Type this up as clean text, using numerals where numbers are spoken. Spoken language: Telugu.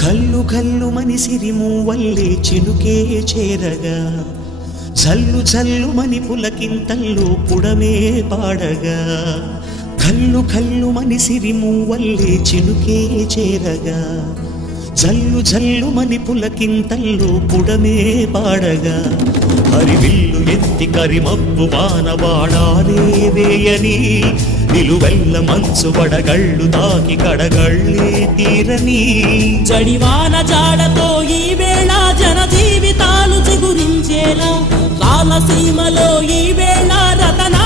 కల్లు కల్లు మని సిరిమూవల్లే చినుకే చేరగా జల్లు జల్లు మని పులకింతల్లో పుడమే పాడగా కల్లు కల్లు మని సిరిమూవల్లే చినుకే చేరగా జల్లు జల్లు మని పులకింతల్లో పుడమే పాడగా హరివిల్లు ఎత్తి కరిమబ్బు వానవాడాలే వేయని నిలువెల్ల మంచు వడగళ్ళు తాకి కడగళ్ళే తీరని జడివాన జాడతో ఈ వేళ జన జీవితాలు చిగురించేలా కాలసీమలో ఈ వేళ రతన